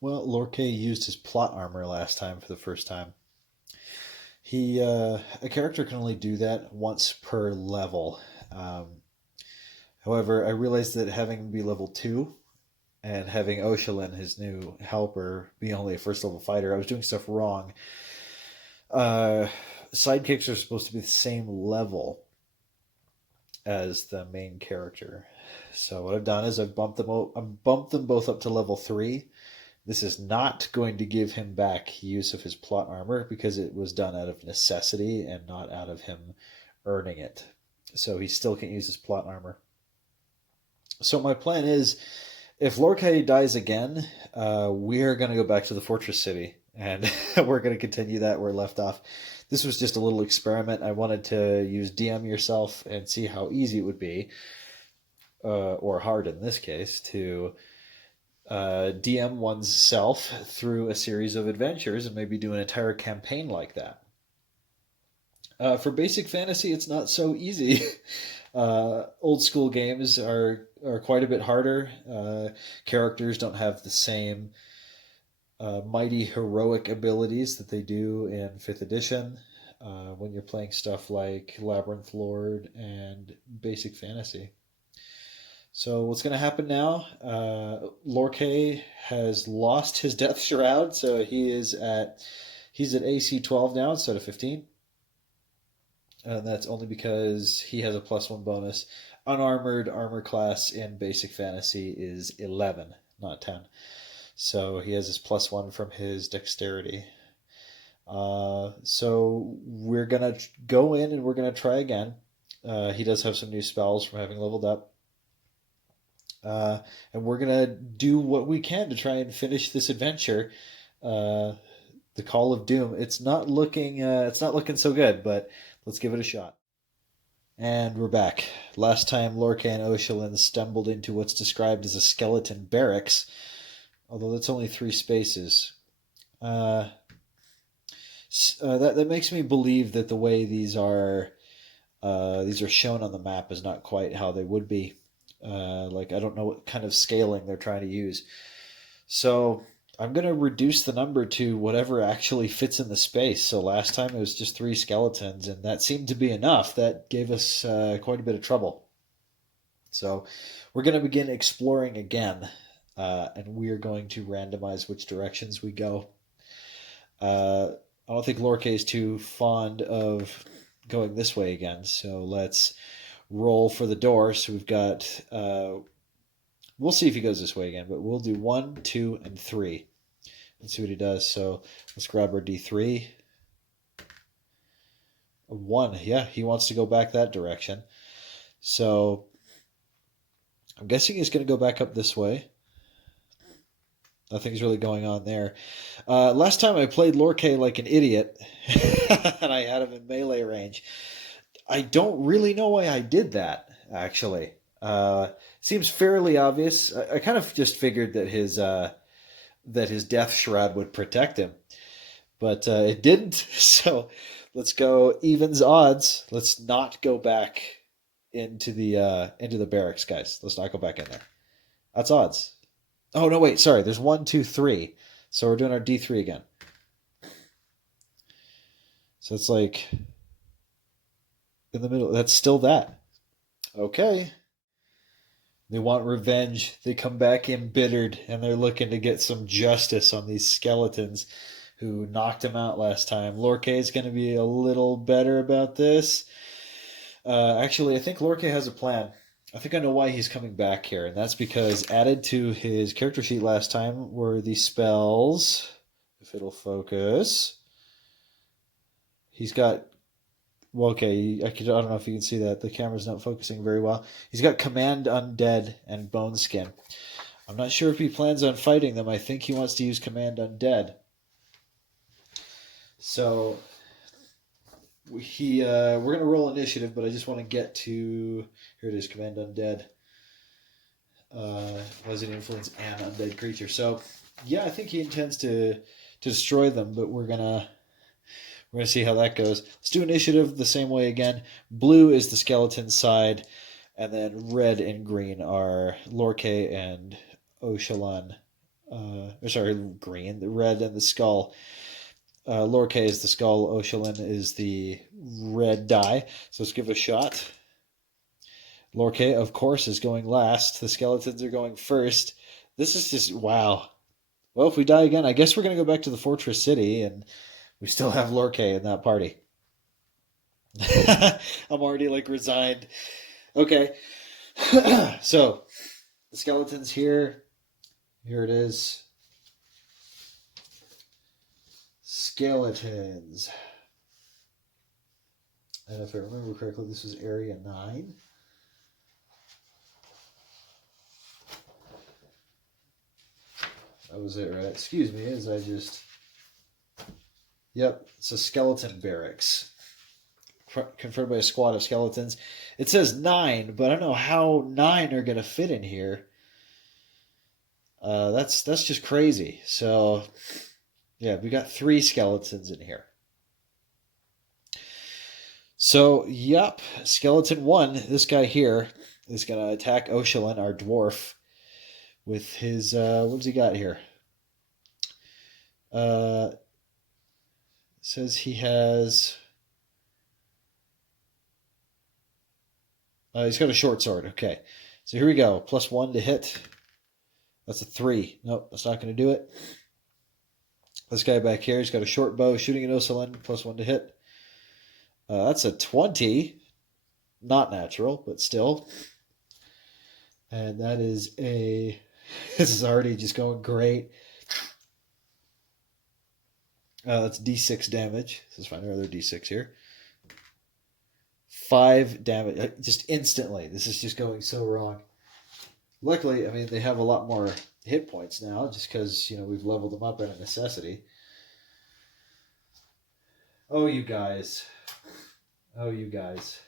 Well, Lorque used his plot armor last time for the first time. A character can only do that once per level. Um, However, I realized that having him be level 2 and having Oshalin, his new helper, be only a first level fighter, I was doing stuff wrong. Uh, Sidekicks are supposed to be the same level as the main character. So what I've done is I've bumped them both up to level 3. This is not going to give him back use of his plot armor because it was done out of necessity and not out of him earning it. So he still can use his plot armor. So my plan is, if Lorcay dies again, we're going to go back to the Fortress City and we're going to continue that where we left off. This was just a little experiment. I wanted to use DM yourself and see how easy it would be, or hard in this case, to DM one's self through a series of adventures and maybe do an entire campaign like that. For basic fantasy, it's not so easy. Old school games are quite a bit harder. Characters don't have the same mighty heroic abilities that they do in fifth edition. When you're playing stuff like Labyrinth Lord and Basic Fantasy. So what's going to happen now? Lorque has lost his Death Shroud, so he's at AC 12 now instead of 15. And that's only because he has a +1 bonus. Unarmored armor class in Basic Fantasy is 11, not 10. So he has his +1 from his dexterity. So we're gonna go in and we're gonna try again. He does have some new spells from having leveled up. And we're gonna do what we can to try and finish this adventure. Uh, the Call of Doom. It's not looking so good, but let's give it a shot. And we're back. Last time, Lorca and Oshalin stumbled into what's described as a skeleton barracks, although that's only 3 spaces. Uh, that makes me believe that the way these are shown on the map is not quite how they would be. Like I don't know what kind of scaling they're trying to use. So I'm going to reduce the number to whatever actually fits in the space. So last time it was just 3 skeletons, and that seemed to be enough. That gave us quite a bit of trouble. So we're going to begin exploring again, and we are going to randomize which directions we go. I don't think Lorca is too fond of going this way again, so let's roll for the door. So we've got. We'll see if he goes this way again, but we'll do 1, 2, and 3. Let's see what he does. So let's grab our D3. A 1. Yeah, he wants to go back that direction. So I'm guessing he's going to go back up this way. Nothing's really going on there. Last time I played Lorque like an idiot, and I had him in melee range. I don't really know why I did that, actually. Seems fairly obvious. I kind of just figured that his death shroud would protect him, but it didn't. So let's go evens odds. Let's not go back into the barracks, guys. Let's not go back in there. That's odds. Oh no, wait, sorry. There's 1, 2, 3. So we're doing our D3 again. So it's like in the middle. That's still that. Okay. They want revenge. They come back embittered and they're looking to get some justice on these skeletons who knocked him out last time. Lorque is going to be a little better about this. Actually, I think Lorque has a plan. I think I know why he's coming back here, and that's because added to his character sheet last time were the spells. If it'll focus. He's got well, okay, I don't know if you can see that. The camera's not focusing very well. He's got Command Undead and Bone Skin. I'm not sure if he plans on fighting them. I think he wants to use Command Undead. So we're going to roll initiative, but I just want to get to here it is, Command Undead. Was it influence an undead creature? So yeah, I think he intends to destroy them, but we're gonna see how that goes. Let's do initiative the same way again. Blue is the skeleton side, and then red and green are Lorque and Oshalan sorry, green, the red, and the skull. Lorkay is the skull, Oshalin is the red die. So let's give it a shot. Lorkay, of course, is going last. The skeletons are going first. This is just wow. Well, if we die again, I guess we're going to go back to the Fortress City, and we still have Lorkay in that party. I'm already like resigned. Okay. So, the skeletons here. Here it is. Skeletons. And if I remember correctly, this was Area 9. That was it, right? Excuse me, as I just... Yep, it's a skeleton barracks. Confronted by a squad of skeletons. It says 9, but I don't know how 9 are going to fit in here. That's just crazy. So, yeah, we got 3 skeletons in here. So, yep, skeleton 1, this guy here, is going to attack Oshalin, our dwarf, with his, what's he got here? Says he has, he's got a short sword. Okay, so here we go. +1 to hit. That's a 3. Nope, that's not going to do it. This guy back here, he's got a short bow, shooting at Oshalin, +1 to hit. That's a 20. Not natural, but still. And that is a... This is already just going great. That's D6 damage. Let's find another D6 here. 5 damage. Just instantly. This is just going so wrong. Luckily, I mean, they have a lot more hit points now, just because, we've leveled them up at a necessity. Oh, you guys. Oh, you guys.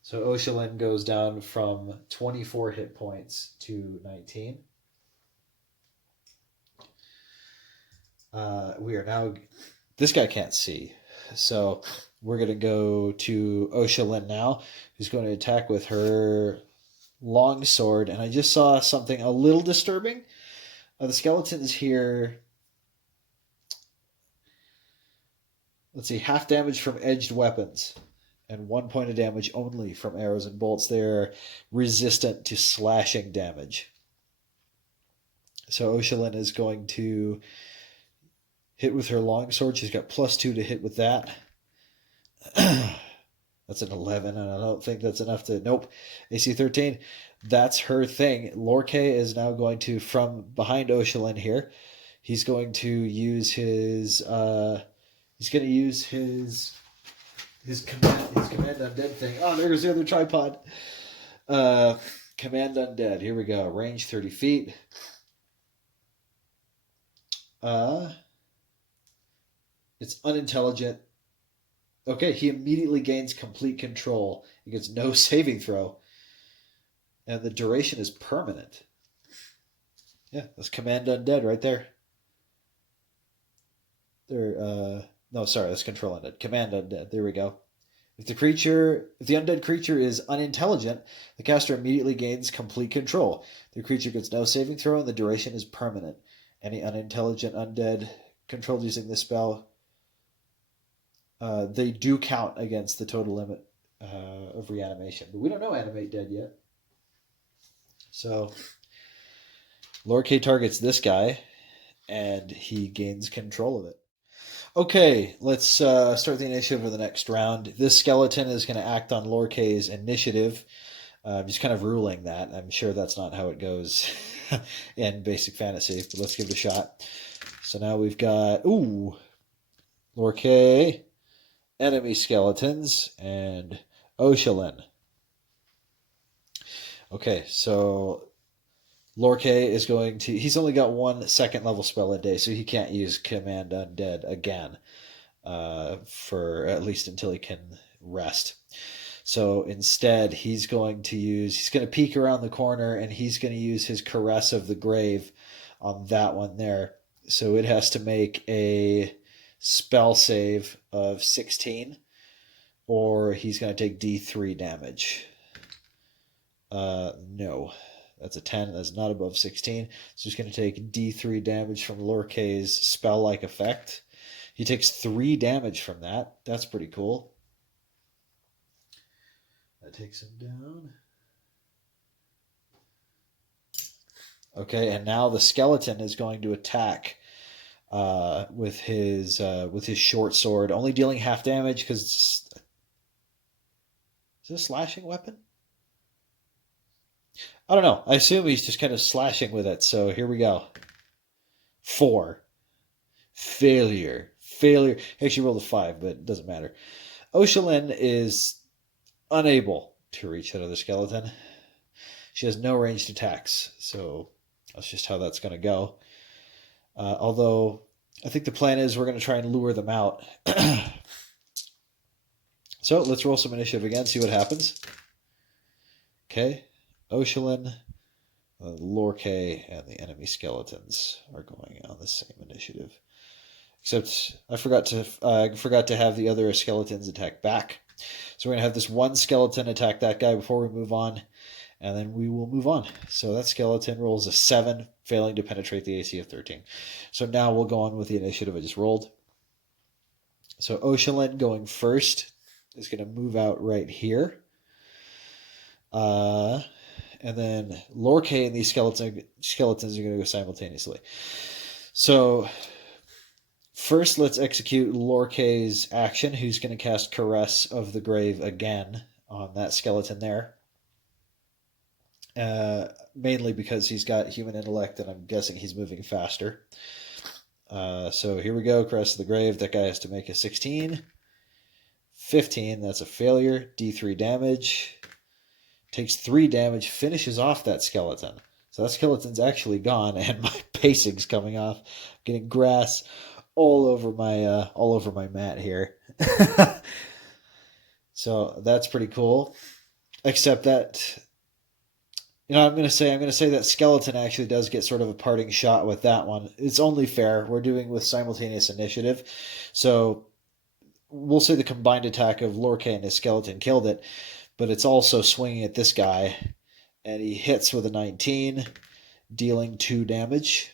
So Oshalin goes down from 24 hit points to 19. We are now... This guy can't see. So we're going to go to Oshalin now, who's going to attack with her long sword. And I just saw something a little disturbing. The skeletons here... Let's see, half damage from edged weapons. And 1 point of damage only from arrows and bolts. They're resistant to slashing damage. So Oshalin is going to hit with her longsword. She's got +2 to hit with that. That's an 11, and I don't think that's enough to... Nope. AC 13. That's her thing. Lorkay is now going to, from behind Oshalin here, he's going to use his... he's going to use his command undead thing. Oh, there's the other tripod. Command undead. Here we go. Range 30 feet. It's unintelligent. Okay, he immediately gains complete control. He gets no saving throw. And the duration is permanent. Yeah, that's Command Undead right there. No, sorry, that's Control Undead. Command Undead. There we go. If the undead creature is unintelligent, the caster immediately gains complete control. The creature gets no saving throw, and the duration is permanent. Any unintelligent undead controlled using this spell, they do count against the total limit of reanimation. But we don't know Animate Dead yet. So, Lorkay targets this guy, and he gains control of it. Okay, let's start the initiative of the next round. This skeleton is going to act on Lorkay's initiative. Just kind of ruling that. I'm sure that's not how it goes in Basic Fantasy, but let's give it a shot. So now we've got, Lorkay, enemy skeletons, and Oshalin. Okay, so Lorkay is going to... He's only got 1 second level spell a day, so he can't use Command Undead again for at least until he can rest. So instead, he's going to peek around the corner, and he's going to use his Caress of the Grave on that one there. So it has to make a spell save of 16, or he's going to take D3 damage. No, That's a 10. That's not above 16. So he's going to take D3 damage from Lorkay's spell-like effect. He takes 3 damage from that. That's pretty cool. That takes him down. Okay, and now the skeleton is going to attack with his short sword, only dealing half damage because is it a slashing weapon? I don't know. I assume he's just kind of slashing with it. So here we go. 4. Failure. Failure. He actually rolled a 5, but it doesn't matter. Oshalin is unable to reach that other skeleton. She has no ranged attacks, so that's just how that's going to go. Although I think the plan is we're going to try and lure them out. So let's roll some initiative again, see what happens. Okay. Oshalin, Lorkay, and the enemy skeletons are going on the same initiative. Except I forgot to have the other skeletons attack back. So we're going to have this one skeleton attack that guy before we move on, and then we will move on. So that skeleton rolls a 7, failing to penetrate the AC of 13. So now we'll go on with the initiative I just rolled. So Oshalin going first is going to move out right here. And then Lorkay and these skeletons are going to go simultaneously. So first, let's execute Lorkay's action, who's going to cast Caress of the Grave again on that skeleton there. Mainly because he's got human intellect, and I'm guessing he's moving faster. So here we go, Caress of the Grave. That guy has to make a 16. 15, that's a failure. D3 damage. Takes 3 damage, finishes off that skeleton. So that skeleton's actually gone, and my pacing's coming off. Getting grass all over my mat here. So that's pretty cool. Except that, I'm going to say that skeleton actually does get sort of a parting shot with that one. It's only fair. We're doing with simultaneous initiative. So we'll say the combined attack of Lorkay and his skeleton killed it, but it's also swinging at this guy, and he hits with a 19, dealing 2 damage.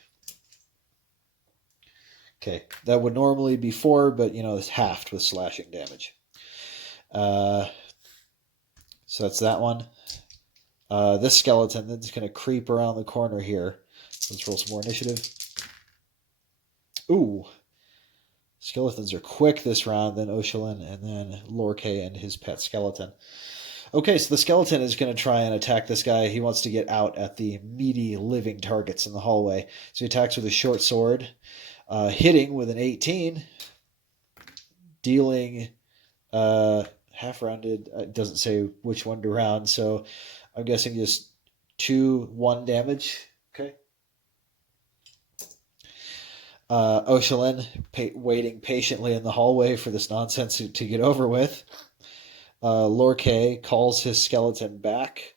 Okay, that would normally be 4, but, it's halved with slashing damage. So that's that one. This skeleton then is going to creep around the corner here. Let's roll some more initiative. Ooh. Skeletons are quick this round, then Oshalin, and then Lorkay and his pet skeleton. Okay, so the skeleton is going to try and attack this guy. He wants to get out at the meaty living targets in the hallway. So he attacks with a short sword, hitting with an 18, dealing half-rounded. It doesn't say which one to round, so I'm guessing just 2-1 damage. Okay. Oshalin waiting patiently in the hallway for this nonsense to get over with. Lorkay calls his skeleton back,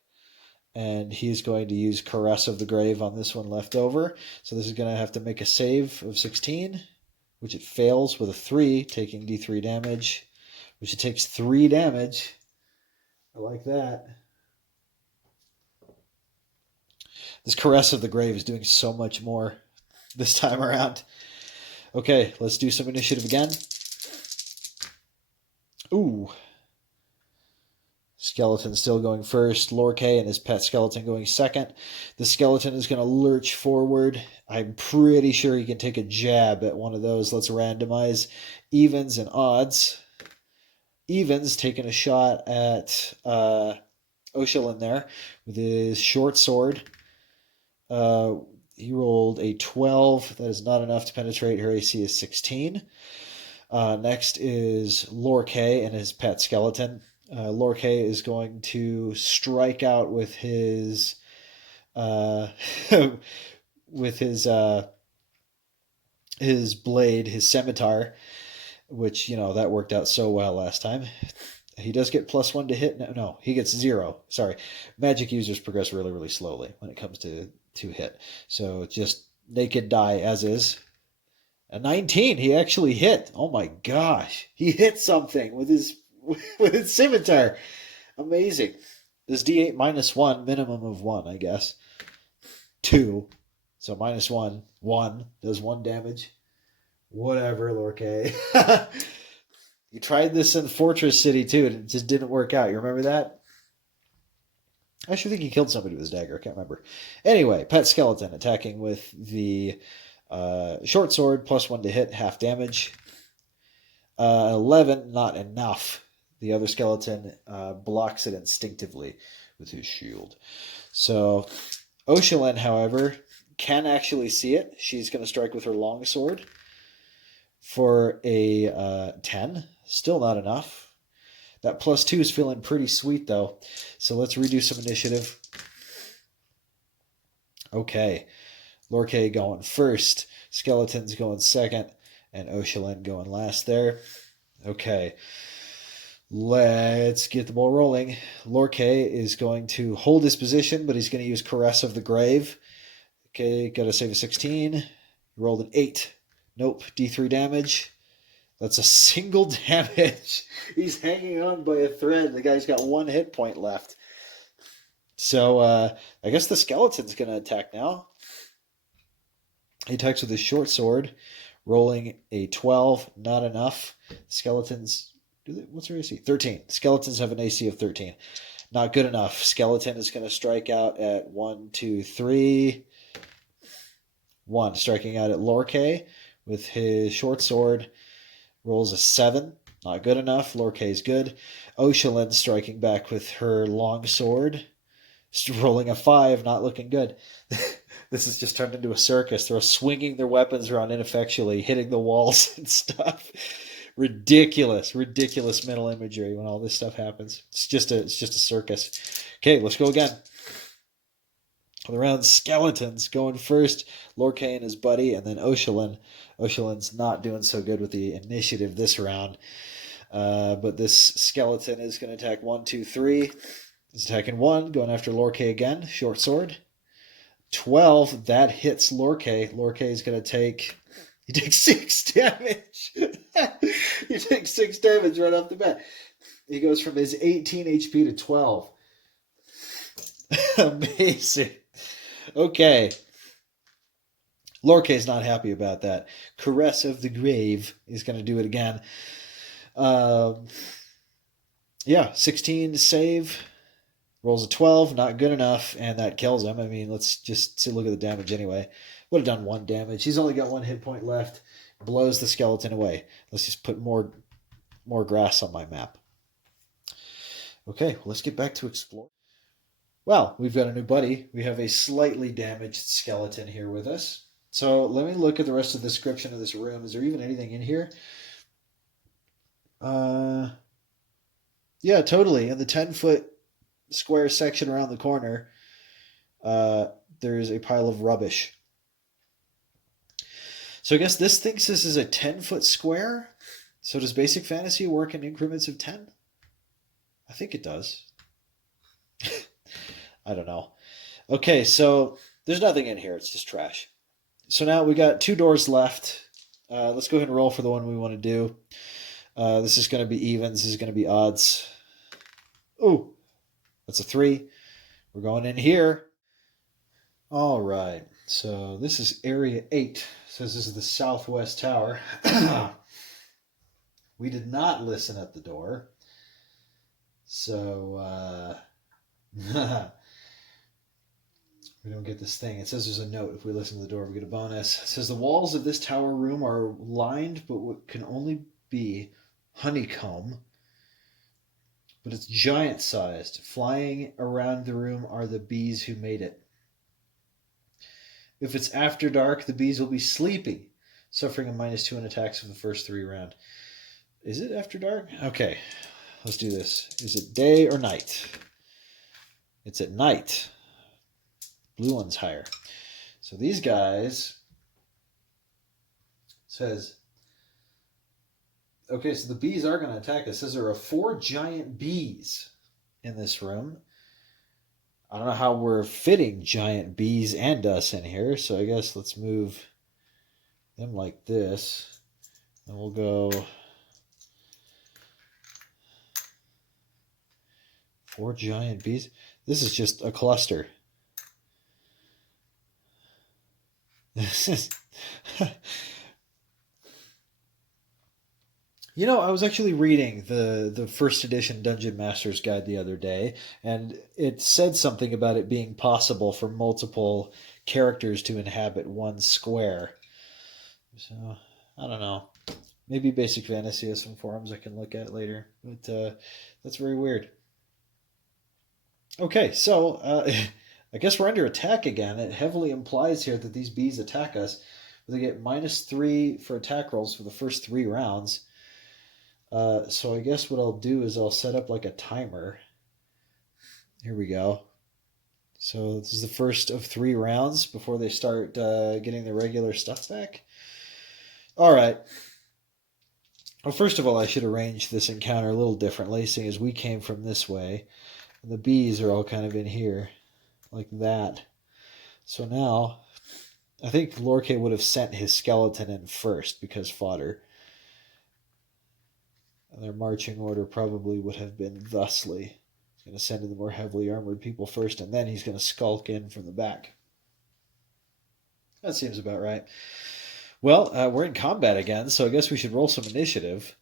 and he's going to use Caress of the Grave on this one left over. So this is going to have to make a save of 16, which it fails with a 3, taking D3 damage, which it takes 3 damage. I like that. This Caress of the Grave is doing so much more this time around. Okay, let's do some initiative again. Ooh. Skeleton still going first. Lorkay and his pet skeleton going second. The skeleton is going to lurch forward. I'm pretty sure he can take a jab at one of those. Let's randomize evens and odds. Evens taking a shot at Oshalin there with his short sword. He rolled a 12. That is not enough to penetrate. Her AC is 16. Next is Lorkay and his pet skeleton. Lorkay is going to strike out with his his blade, his scimitar, which that worked out so well last time. He does get +1 to hit. No, he gets 0. Sorry, magic users progress really, really slowly when it comes to hit. So just naked die as is. A 19. He actually hit. Oh my gosh, he hit something with his scimitar. Amazing. This D8 -1, minimum of 1, I guess. 2. So -1. 1 does 1 damage. Whatever, Lorkay. You tried this in Fortress City too, and it just didn't work out. You remember that? I actually think he killed somebody with his dagger. I can't remember. Anyway, Pet Skeleton attacking with the short sword, +1 to hit, half damage. 11, not enough. The other skeleton blocks it instinctively with his shield. So Oshulin, however, can actually see it. She's going to strike with her longsword for a 10. Still not enough. That +2 is feeling pretty sweet, though. So let's redo some initiative. Okay. Lorkay going first. Skeletons going second. And Oshulin going last there. Okay. Let's get the ball rolling. Lorkay is going to hold his position, but he's going to use Caress of the Grave. Okay, got to save a 16. Rolled an 8. Nope, D3 damage. That's a single damage. He's hanging on by a thread. The guy's got 1 hit point left. So I guess the skeleton's going to attack now. He attacks with his short sword, rolling a 12. Not enough. Skeletons, what's their AC? 13. Skeletons have an AC of 13. Not good enough. Skeleton is going to strike out at 1, 2, 3. 1. Striking out at Lorkay with his short sword. Rolls a 7. Not good enough. Lorkay's good. Oshulin striking back with her long sword. Rolling a 5. Not looking good. This has just turned into a circus. They're swinging their weapons around ineffectually, hitting the walls and stuff. Ridiculous mental imagery when all this stuff happens. It's just a circus. Okay, let's go again. The round skeletons going first. Lorkay and his buddy, and then Oshulin. Oshulin's not doing so good with the initiative this round. But this skeleton is going to attack 1, 2, 3. He's attacking 1, going after Lorkay again. Short sword. 12. That hits Lorkay. Lorkay is going to take... He takes 6 damage. He takes 6 damage right off the bat. He goes from his 18 HP to 12. Amazing. Okay. Lorkay's not happy about that. Caress of the Grave is going to do it again. 16 to save. Rolls a 12, not good enough, and that kills him. I mean, let's just look at the damage anyway. Would have done 1 damage. He's only got 1 hit point left. Blows the skeleton away. Let's just put more grass on my map. Okay, well, let's get back to explore. Well, we've got a new buddy. We have a slightly damaged skeleton here with us. So let me look at the rest of the description of this room. Is there even anything in here? Yeah, totally. In the 10-foot square section around the corner, there's a pile of rubbish. So I guess this thinks this is a 10-foot square. So does Basic Fantasy work in increments of 10? I think it does. I don't know. Okay, so there's nothing in here. It's just trash. So now we got 2 doors left. Let's go ahead and roll for the one we want to do. This is going to be evens. This is going to be odds. Ooh, that's a 3. We're going in here. All right. So this is area 8. Says this is the southwest tower. We did not listen at the door. So we don't get this thing. It says there's a note. If we listen to the door, we get a bonus. It says the walls of this tower room are lined, but what can only be honeycomb. But it's giant-sized. Flying around the room are the bees who made it. If it's after dark, the bees will be sleeping, suffering a -2 in attacks for the first 3 rounds. Is it after dark? Okay, let's do this. Is it day or night? It's at night. Blue one's higher. So these guys says, okay, so the bees are going to attack us. It says there are 4 giant bees in this room. I don't know how we're fitting giant bees and us in here, so I guess let's move them like this. And we'll go 4 giant bees. This is just a cluster. This is... You know, I was actually reading the first edition Dungeon Master's Guide the other day, and it said something about it being possible for multiple characters to inhabit one square. So, I don't know. Maybe Basic Fantasy has some forums I can look at later, but that's very weird. Okay, so I guess we're under attack again. It heavily implies here that these bees attack us. They get -3 for attack rolls for the first 3 rounds. So I guess what I'll do is I'll set up like a timer. Here we go. So this is the first of 3 rounds before they start getting the regular stuff back. All right. Well, first of all, I should arrange this encounter a little differently, seeing as we came from this way. And the bees are all kind of in here, like that. So now, I think Lorkay would have sent his skeleton in first because fodder. And their marching order probably would have been thusly. He's going to send in the more heavily armored people first, and then he's going to skulk in from the back. That seems about right. Well, we're in combat again, so I guess we should roll some initiative.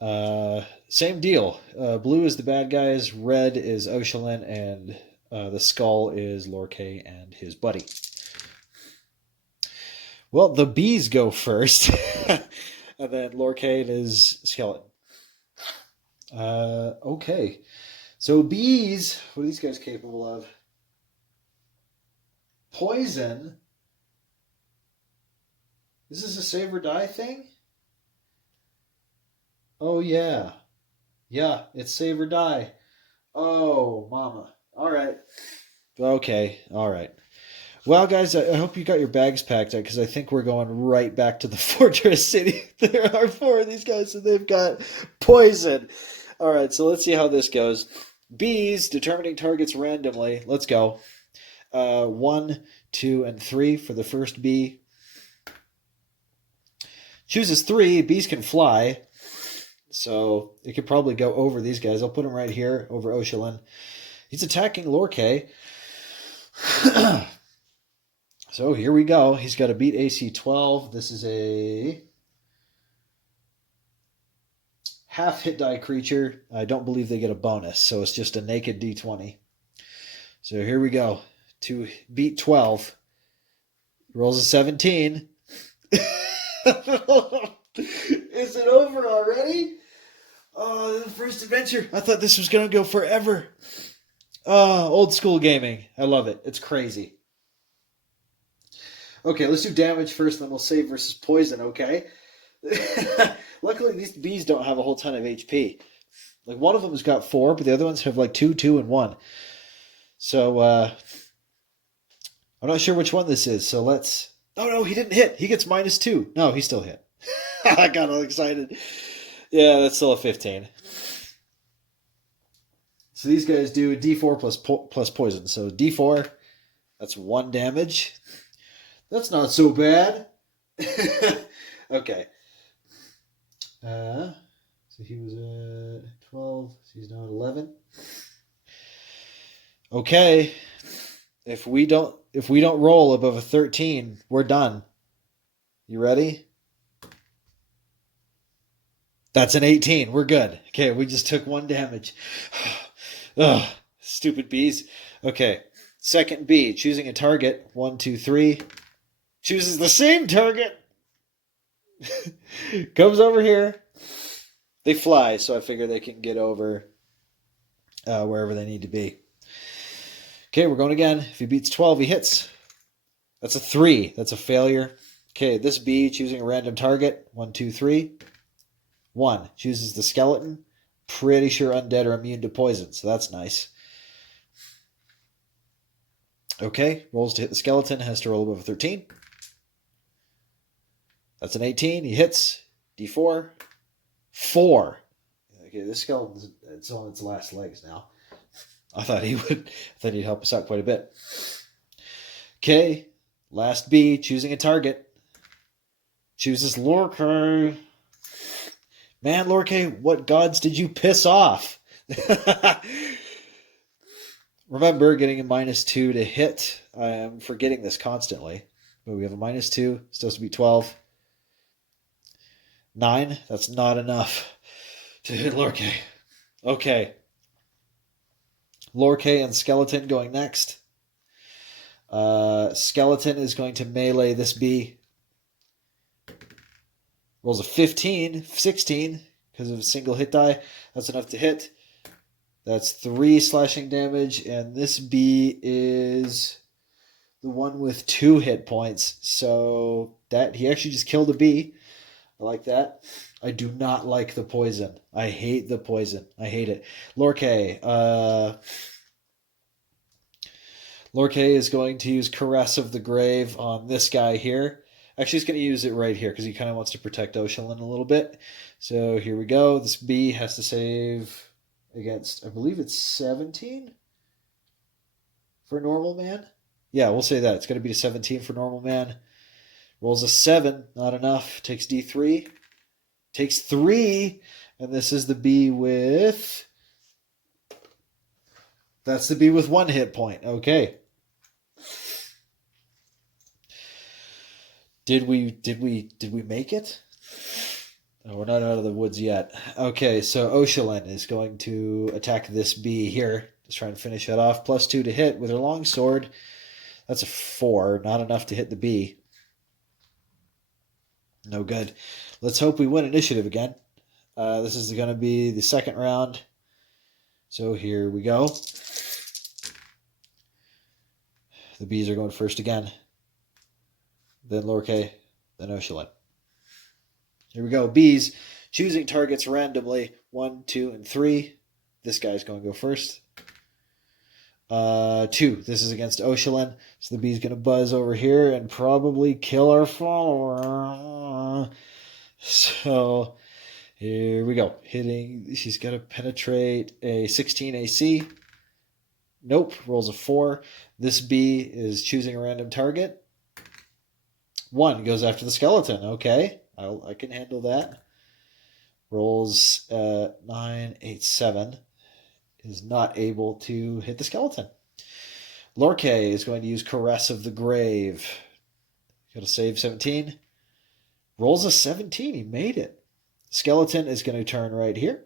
Same deal. Blue is the bad guys, red is Oshalin, and the skull is Lorkay and his buddy. Well, the bees go first, and then Lorkay and his skeleton. Okay. So bees, what are these guys capable of? Poison. Is this a save or die thing? Oh, yeah. Yeah, it's save or die. Oh, mama. All right. Okay, all right. Well, guys, I hope you got your bags packed up because I think we're going right back to the fortress city. There are 4 of these guys and they've got poison. All right, so let's see how this goes. Bees, determining targets randomly. Let's go. 1, 2, and 3 for the first bee. Chooses 3. Bees can fly. So it could probably go over these guys. I'll put him right here over Oshalin. He's attacking Lorkay. So here we go. He's got to beat AC 12. This is a half hit die creature. I don't believe they get a bonus, so it's just a naked D20. So here we go. To beat 12. Rolls a 17. Is it over already? Oh, the first adventure. I thought this was going to go forever. Oh, old school gaming. I love it. It's crazy. Okay, let's do damage first, then we'll save versus poison, okay? Luckily, these bees don't have a whole ton of HP. Like, one of them has got 4, but the other ones have like 2, 2, and 1. So, I'm not sure which one this is, so let's... Oh, no, he didn't hit. He gets -2. No, he still hit. I got all excited. Yeah, that's still a 15. So these guys do D4 plus poison. So D4, that's 1 damage. That's not so bad. Okay. So he was at 12. So he's now at 11. Okay. If we don't roll above a 13, we're done. You ready? That's an 18. We're good. Okay, we just took 1 damage. Ugh, stupid bees. Okay. Second bee, choosing a target. 1, 2, 3. Chooses the same target. Comes over here. They fly, so I figure they can get over wherever they need to be. Okay, we're going again. If he beats 12, he hits. That's a 3. That's a failure. Okay, this bee choosing a random target. 1, 2, 3. 1. Chooses the skeleton. Pretty sure undead are immune to poison, so that's nice. Okay, rolls to hit the skeleton. Has to roll above a 13. That's an 18. He hits. D4. 4. Okay, this skeleton's it's on its last legs now. I thought he'd help us out quite a bit. Okay, last bee, choosing a target. Chooses Lorkay. Man, Lorkay, what gods did you piss off? Remember, getting a -2 to hit. I am forgetting this constantly. But we have a -2. Supposed to be 12. 9. That's not enough to hit Lorkay. Okay. Lorkay and Skeleton going next. Skeleton is going to melee this bee. Rolls a 15, 16 because of a single hit die. That's enough to hit. That's 3 slashing damage, and this bee is the one with 2 hit points. So that he actually just killed a bee. I like that. I do not like the poison. I hate the poison. I hate it. Lorkay. Lorkay is going to use Caress of the Grave on this guy here. Actually, he's going to use it right here because he kind of wants to protect Oshulin a little bit. So here we go. This bee has to save against, I believe it's 17 for normal man. Yeah, we'll say that. It's going to be a 17 for normal man. Rolls a 7, not enough. Takes D3. Takes 3. And this is the bee with... That's the bee with 1 hit point. Okay. Did we make it? No, we're not out of the woods yet. Okay, so Oshulin is going to attack this bee here. Just trying to finish it off. +2 to hit with her long sword. That's a 4. Not enough to hit the bee. No good. Let's hope we win initiative again. This is going to be the second round. So here we go. The bees are going first again. Then Lorkay, then Oshulin. Here we go. Bees choosing targets randomly. 1, 2, and 3. This guy's going to go first. 2. This is against Oshulin. So the bee's going to buzz over here and probably kill our follower. So here we go. Hitting. She's got to penetrate a 16 AC. Nope. Rolls a 4. This bee is choosing a random target. 1 goes after the skeleton. Okay. I can handle that. Rolls 9, 8, 7. Is not able to hit the skeleton. Lorkay is going to use Caress of the Grave. Got to save 17. Rolls a 17. He made it. Skeleton is going to turn right here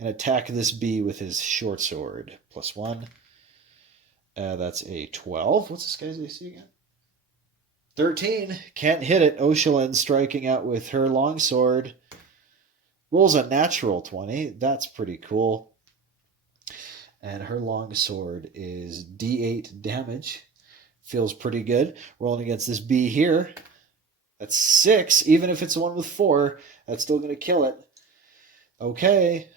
and attack this bee with his short sword. +1. That's a 12. What's this guy's AC again? 13. Can't hit it. Oshulin striking out with her longsword. Rolls a natural 20. That's pretty cool. And her longsword is D8 damage. Feels pretty good. Rolling against this bee here. That's 6. Even if it's the one with 4, that's still going to kill it. Okay.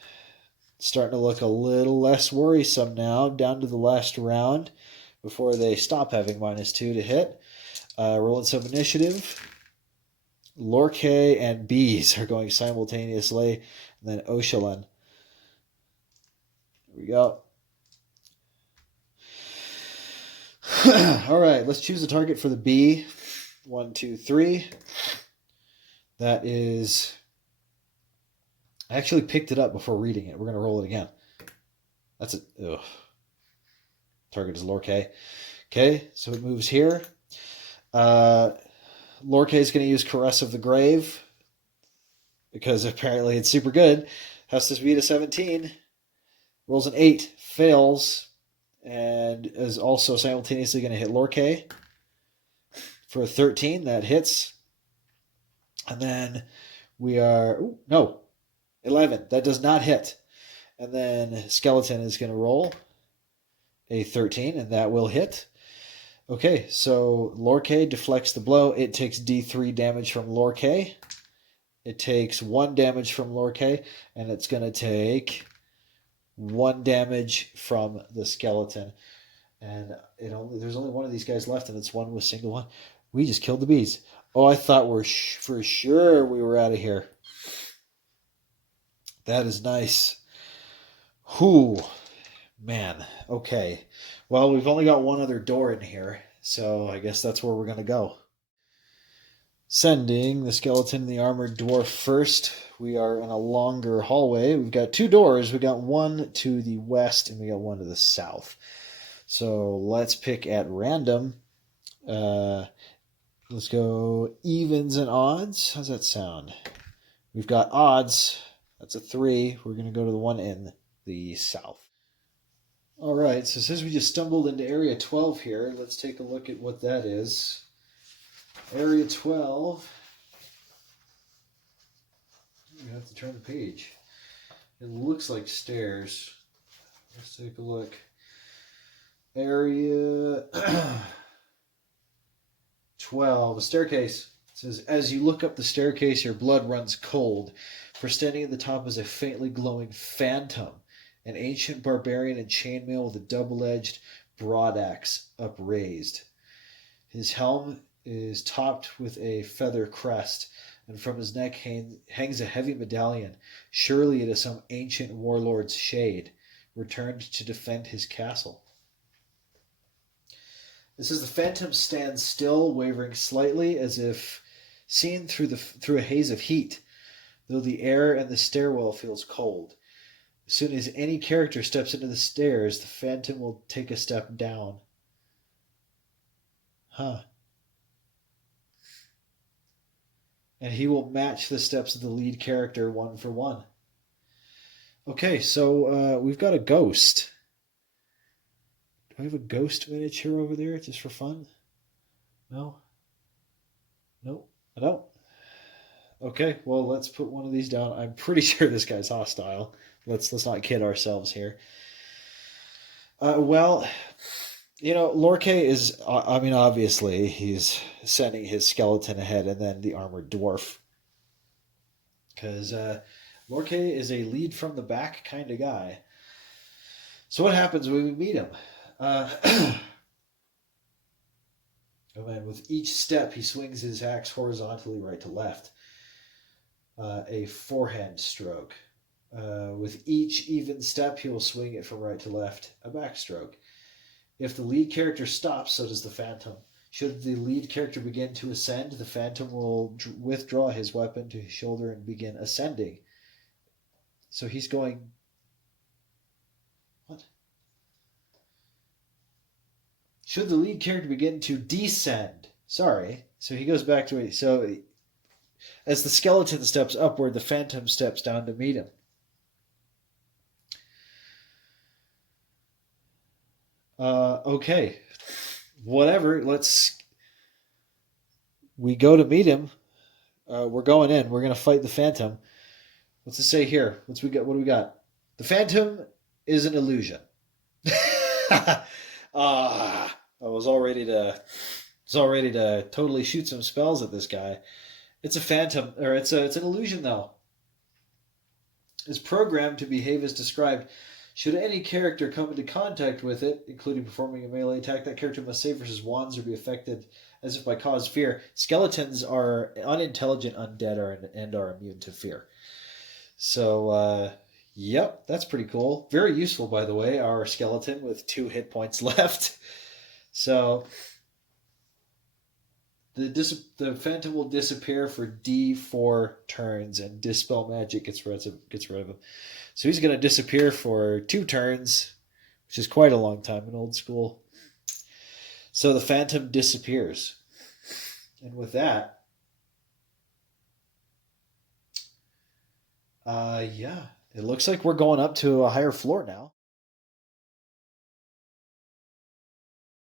Starting to look a little less worrisome now. Down to the last round before they stop having -2 to hit. Rolling some initiative. Lorkay and bees are going simultaneously. And then Oshulin. There we go. All right, let's choose a target for the bee. 1, 2, 3. That is... I actually picked it up before reading it. We're going to roll it again. That's it. Ugh. Target is Lorkay. Okay, so it moves here. Lorkay is going to use Caress of the Grave because apparently it's super good. Has to beat a 17. Rolls an 8. Fails. And is also simultaneously going to hit Lorkay for a 13. That hits. And then we are... Ooh, no. 11. That does not hit. And then Skeleton is going to roll a 13, and that will hit. Okay, so Lorkay deflects the blow. It takes D3 damage from Lorkay. It takes 1 damage from Lorkay, and it's going to take 1 damage from the skeleton. And there's only one of these guys left, and it's one with single one. We just killed the bees. Oh, I thought for sure we were out of here. That is nice. Whew. Man. Okay. Well, we've only got one other door in here, so I guess that's where we're going to go. Sending the skeleton and the armored dwarf first. We are in a longer hallway. We've got 2 doors. We got one to the west and we got one to the south. So let's pick at random. Let's go evens and odds. How's that sound? We've got odds. That's a 3. We're going to go to the one in the south. All right, so since we just stumbled into Area 12 here, let's take a look at what that is. Area 12. You have to turn the page. It looks like stairs. Let's take a look. Area 12, a staircase. It says, as you look up the staircase, your blood runs cold, for standing at the top is a faintly glowing phantom, an ancient barbarian in chainmail with a double-edged broadaxe upraised. His helm is topped with a feather crest, and from his neck hangs a heavy medallion. Surely it is some ancient warlord's shade, returned to defend his castle. It says the phantom stands still, wavering slightly as if seen through a haze of heat, though the air and the stairwell feels cold. As soon as any character steps into the stairs, the phantom will take a step down. And he will match the steps of the lead character 1 for 1. Okay, so we've got a ghost. Do I have a ghost miniature over there just for fun? No? Nope, I don't. Okay, well, let's put one of these down. I'm pretty sure this guy's hostile. Let's not kid ourselves here. Well, Lorkay is, obviously, he's sending his skeleton ahead and then the armored dwarf. Because Lorkay is a lead from the back kind of guy. So what happens when we meet him? With each step, he swings his axe horizontally right to left. A forehand stroke. With each even step, he will swing it from right to left, a backstroke. If the lead character stops, so does the phantom. Should the lead character begin to ascend, the phantom will withdraw his weapon to his shoulder and begin ascending. So he's going... What? Should the lead character begin to descend... Sorry. So he goes back to it. So as the skeleton steps upward, the phantom steps down to meet him. Okay. Whatever. We go to meet him. We're going in. We're going to fight the phantom. What's it say here? What do we got? The phantom is an illusion. I was all ready to totally shoot some spells at this guy. It's a phantom, or it's an illusion though. It's programmed to behave as described. Should any character come into contact with it, including performing a melee attack, that character must save versus wands or be affected as if by cause fear. Skeletons are unintelligent undead and are immune to fear. So, yep, that's pretty cool. Very useful, by the way, our skeleton with 2 hit points left. So, the phantom will disappear for D4 turns, and Dispel Magic gets rid of him. So he's going to disappear for 2 turns, which is quite a long time in old school. So the phantom disappears. And with that, it looks like we're going up to a higher floor now.